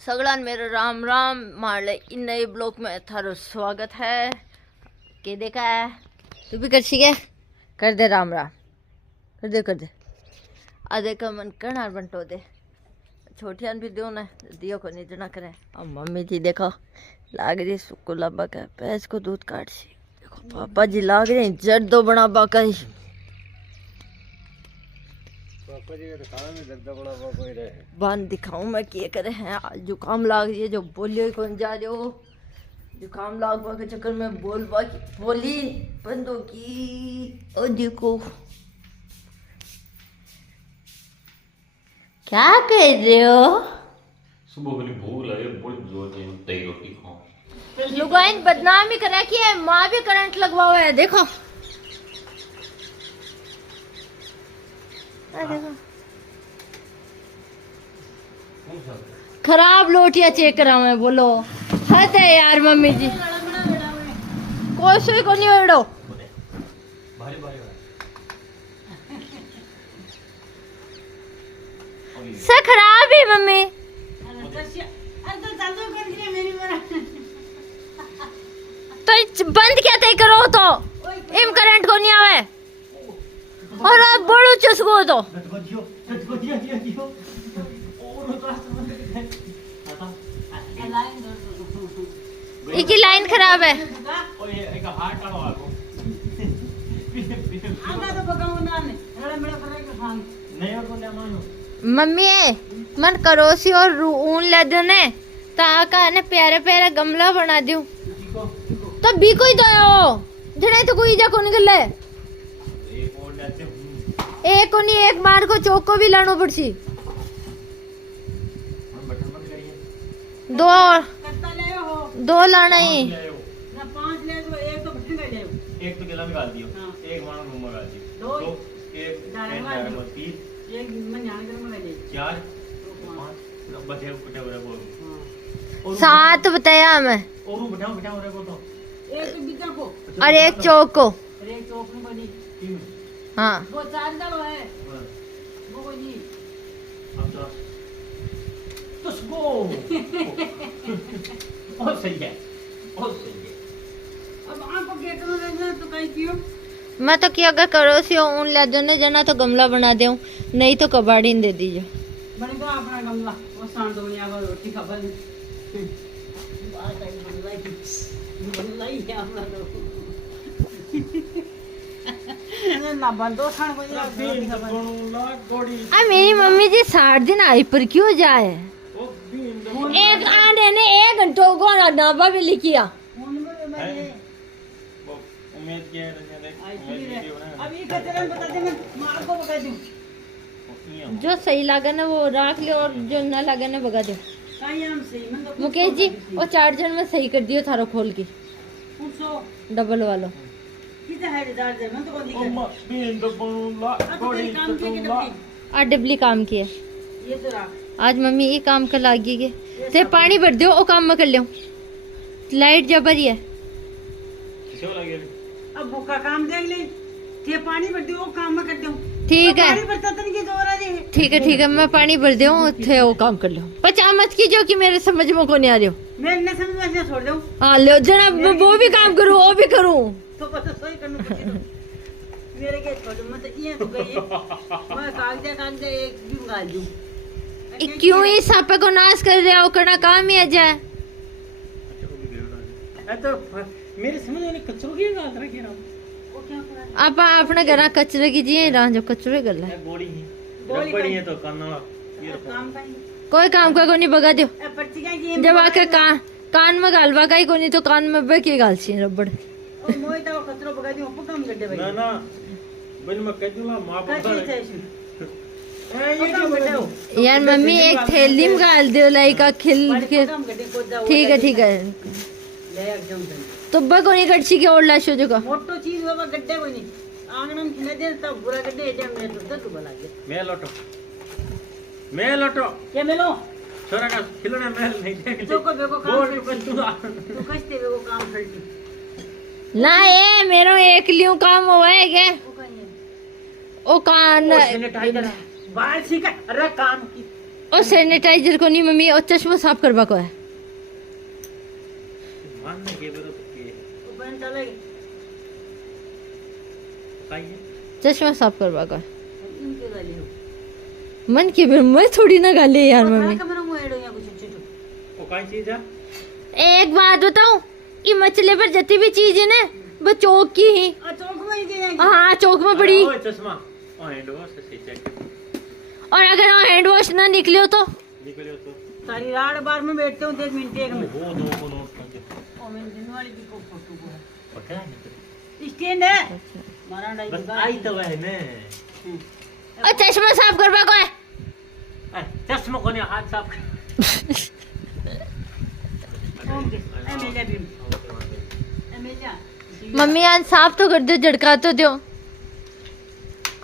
सगळ्यां मेरा राम राम मारले इन नए ब्लॉग में थारो स्वागत है। के देखा है तू भी करसी के कर दे राम राम कर दे आ देखा मन करना बंटो दे छोटियान भी दो ना दियो को निजना करे। और मम्मी जी देखो लाग रही सुको लाबा का भैंस को दूध काट सी। देखो पापा जी लाग रहे जड़ दो बना बाका ही बंद दिखाऊं मैं किए करे हैं। जुकाम लाग रही है जो बोलियो कौन जा रहे हो। जुकाम लागवा के चक्कर में बोली बंद होगी। ओ देखो क्या कर रहे हो। सुबह वाली भूख लगे बहुत जोर से तई रोटी खाओ। लुगाइन बदनामी करा कि है माँ भी करंट लगवा हुआ है। देखो देखो खराब लोटिया चेक करा मैं बोलो हद है यार मम्मी जी कोई को नहीं उड़ो से खराब है मम्मी तो बंद क्या तय करो तो इम करंट को नहीं आवे और आप बड़ो चस्को तो एक ही लाइन खराब है। मम्मी मन करोसी और ऊन ले दो ने ताका ने प्यारे प्यारे गमला बना दूं तो भी कोई दो जड़े तो कोई जा कौन गले एक को नहीं एक बार को चौक को भी लानो पड़सी दो लाना ही एक तो गिला में डाल दियो एक मानो रूम में डाल दियो दो एक एक मन ध्यान कर में लगे चार पांच बचे बटे बोल सात बताया मैं और बिठाओ रे को तो एक बीचा को और एक चौक को और एक चौक में बनी तीन हाँ वो चार डालो है वो कोई नहीं अब तो गो बहुत सही है अब आपको गेट में रहना तो कहीं क्यों मैं तो क्या अगर करो सी ऊन ले दो ने जना तो गमला बना दूं नहीं तो कबाड़ी दे दीजिए बनेगा अपना गमला वो सांड दो नहीं आवा रोटी खा बन बनलाई है अपना तो ना बंदो खान बजा रोटी खा बन आ मेरी मम्मी जी 60 दिन आई पर क्यों जाए एक आने ने 1 घंटों को नाबा भी लिखिया उम्मीद किया अब ये कचरा बता दे मैं मार को बता दूं जो सही लगे ना वो रख लो और जो ना लगे ना भगा दो। कायम से मैं तो मुकेश जी वो चार्जर में सही कर दियो थारो खोल के पूछो डबल वालो किधर है चार्जर मैं तो कौन दिखा अम्मा बीन तो बनूला कोई काम किया कि डब्बी आ डबली काम किया ये तो रहा आज मम्मी ये काम कर लागी के ते पानी भर दो ओ काम में कर लियो लाइट जबरी है क्यों लगे अब वो का काम देख ले ते पानी भर दो काम में कर दूं ठीक है पानी भरता तन की जोर आ रही है ठीक है मैं पानी भर दूं थे वो काम कर लो पचा मत कीजिए कि मेरे समझ में को नहीं आ रही हो मैं न समझ में से छोड़ दूं हाँ लो जना वो भी काम करूँ वो भी करूँ तो पता सोई करने को मेरे के छोड़ मत ये तो गई मैं कागज एक भी गाल दूं क्यों ये सापे को नाश कर रहे हो करना काम ही आ जाए तो मेरे समझ में कचरो की गाल रखी ना वो क्या करा आप अपने घर कचरे की जी रहा जो कचरे कर ले बोली ही रबड़ी है तो करना ये काम का कोई काम का को नहीं बगा दो पर्ची का की जब आके कान में गालवा का ही को नहीं तो कान में बे की गाल सी रबड़ ओ मोय तो कचरो बगा दी ऊपर काम गड्ढे भाई ना बन मैं कह दूंगा मां कैसे पता थे ये काम गड्ढे यार मम्मी एक थैली में गाल दो लाइक खिल के काम गड्ढे को जाओ ठीक है ले एकदम तो बको नहीं कटसी के ओढ़ लाशो जो का मोटो चीज बाबा गड्ढे कोई नहीं आंगन में खिला दे तब बुरा गड्ढे है जब मैं तो तू बना के मैं लौटो क्या मिलो छोरा का खिलौना महल नहीं देख तो को बेको काम बोल कर तू तू कष्टे बेको काम करती ना ये मेरो एक लियो काम हुआ है क्या वो कहीं है ओ कान सैनिटाइजर बाल सीखा अरे काम की और सैनिटाइजर को नहीं मम्मी, और चश्मा साफ करवा को है। मानने के बरो तो के बन चले बताइए चश्मा साफ करवा को है। इनके गाली हो मन के भी मैं थोड़ी ना गाली यार मम्मी। कमरा में ऐड हो या कुछ छोटो वो काई चीज है एक बात बताऊं, ये मछली पर जितनी भी चीज है ना वो चौक की ही। आ चौक में ही गए हाँ चौक में पड़ी। ओए चश्मा ओ हैंड वॉश से चेक और अगर वो हैंड वॉश ना निकलियो तो निकलियो तो सारी रात बार में बैठते हूँ 10 मिनट एक में वो दो को नोट करके ओ मैंने दिन वाली की को फोटो को है पता है स्टैंड है मारा डाई बस आई तो है ने और चश्मा साफ करवा को है। चश्मा को ने हाथ साफ ओके एमेलिया भी एमेलिया मम्मी आज साफ तो कर दो, झड़का तो दो।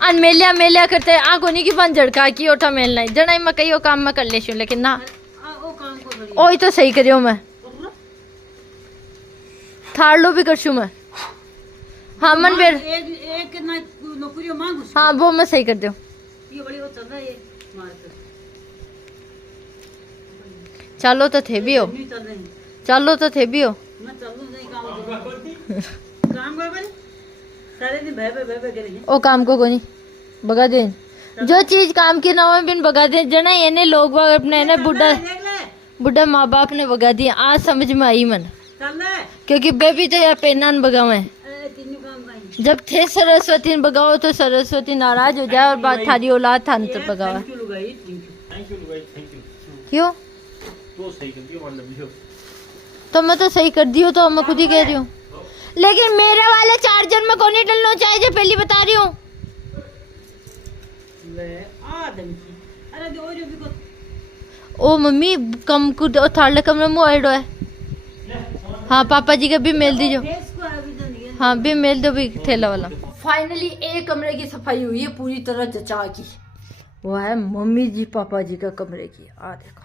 आज मेलिया मेलिया करते आगो नहीं की बन झड़का की ओठा मेलना है जना मैं कई काम में कर लेशू, लेकिन ना ओ काम को करिए ओ तो सही करियो मैं थार लो भी करशू मैं। हाँ मन बेर एक कितना नौकरी मांग उसको हाँ वो मैं सही कर दो। ये बड़ी वो चल रहा है ये मार्केट चलो तो थे भी हो, नहीं चल रही चलो तो थे भी हो। मैं चलूं नहीं काम काम कर बड़े सारे दिन भय करेंगे ओ काम को कोनी बगा दे, जो चीज काम की ना हो बिन बगा दे जना ये लोग बाग अपने ने बुढ़ा देख ले बुढ़ा माँ बाप ने बगा दिया। आज समझ में आई मन, चल ले क्योंकि बेबी तो यार पेनान बगावे। तीनों काम करेंगे जब थे सरस्वती ने बगाओ तो सरस्वती नाराज हो जाए और बात थारी औलाद थान तो बगावा। थैंक यू लुगाई थैंक यू भाई थैंक यू क्यों तो सही कर दियो मतलब लियो तो मैं तो सही कर दियो, तो मैं खुद ही कह रही हूँ। लेकिन मेरे वाले चार्जर में कौन नहीं डलना चाहिए, पहली बता रही हूँ। ले आदम की अरे दो जो भी को ओ मम्मी कम कुछ थारले कमरे में ऐड है। हाँ पापा जी का भी मेल दीजिए। फेस को अभी तो नहीं हाँ भी मेल दो भी थैला वाला। फाइनली एक कमरे की सफाई हुई है पूरी तरह जचा की, वो है मम्मी जी पापा जी का कमरे की। आ देखो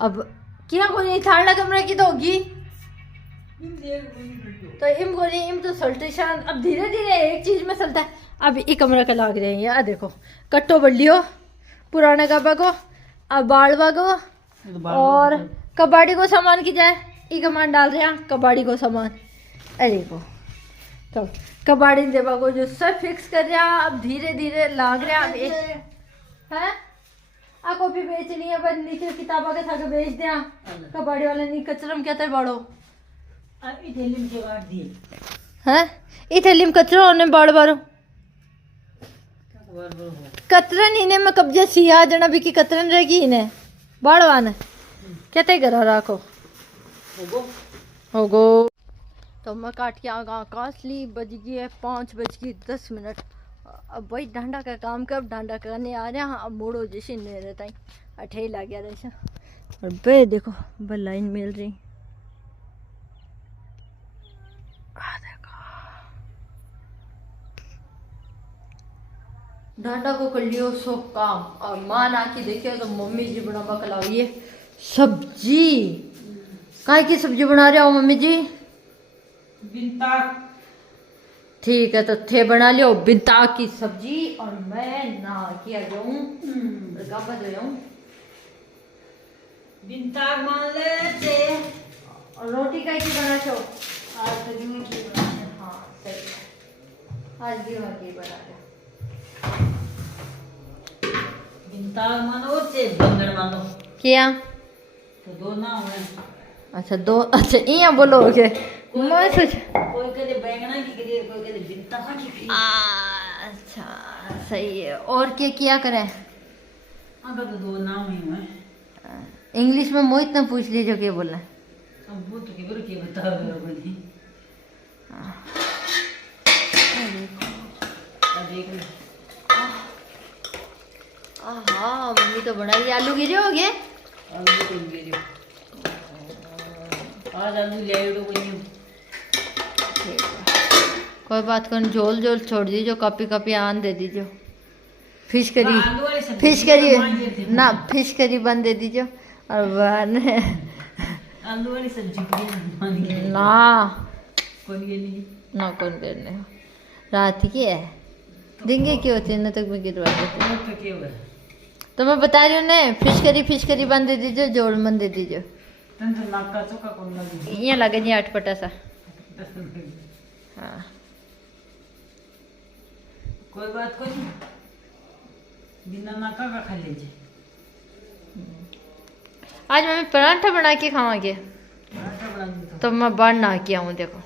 अब क्या कोई नहीं थारला कमरे की तो होगी तो इम को नहीं, इम तो सल्टेशन अब धीरे धीरे एक चीज में चलता है। अब एक कमरा का लाग रहे हैं यार देखो, कट्टो बढ़ लियो पुराने कपड़ा को अब बाड़वा को और कबाड़ी को सामान की जाए ई कमान डाल रहे हैं कबाड़ी को सामान। अरे को तो कबाड़ी देवा को जो सब फिक्स कर रहा अब धीरे धीरे लाग रहा अब एक है आ कॉपी बेचनी है पर नीचे किताबा के साथ बेच दिया कबाड़ी वाले नहीं कचरम क्या बाड़ो अभी थैली में काट दिए हैं ई थैली में कचरा होने बाड़ बारो कतरन इन्हें में कब्जे सिया जना भी की कतरन रहेगी इन्हें बाड़वान क्या ते करा राखो होगो। तो मैं काट के आगा कासली बज गई है 5:10। अब भाई डांडा का काम कर डांडा करने आ रहा अब मोड़ो जैसे नहीं रहता ही अठे ला गया जैसा। और बे देखो बस लाइन मिल रही डांडा को कर लियो सो काम। और माँ ना की देखियो तो मम्मी जी बनावा खिलावी है सब्जी। काय की सब्जी बना रहे हो मम्मी जी? बिनताक ठीक है तो थे बना लियो बिनताक की सब्जी और मैं ना किया जाऊं बिनताक मान लेते और रोटी काय की बना छो? आज तो दिन की बनाते हाँ सही है आज भी मैं की बना रहे बिनताक मानो से बंगड़ मानो किया तो दो ना हुए अच्छा दो अच्छा इया बोलोगे मैं सोच कोई कहते बैंगना की करिए कोई कहते बिनताक की करिए अच्छा सही है। और क्या किया करें? अगर तो दो ना हुए हैं इंग्लिश में मोहित ने पूछ लीजिए क्या बोलना है। अब वो तो के बता रहे हो नहीं अब देख लो हाँ मम्मी तो बना रही आलू गिरे हो गए आलू तो गिरे आज आलू ले आए तो कोई कोई बात कर झोल झोल छोड़ दीजिए कॉपी कॉपी आन दे दीजिए फिश करी ना फिश करी बन दे दीजिए और आलू वाली सब्जी ना कौन नहीं ना कौन करने रात की है देंगे क्यों होते न तक मैं गिरवा देते तो तो मैं बता रही हूँ ने फिश करी बंद दे दीजिए, जोड़ मन दे दीजिए। तन तो नाका चोका कौन लगी यहाँ लगे जी अटपटा सा। हाँ कोई बात कोई नहीं, बिना नाका का खा लीजिए। आज मम्मी पराठा बना के खावांगे, पराठा बना दी तो मैं बाहर ना के आऊँ देखो।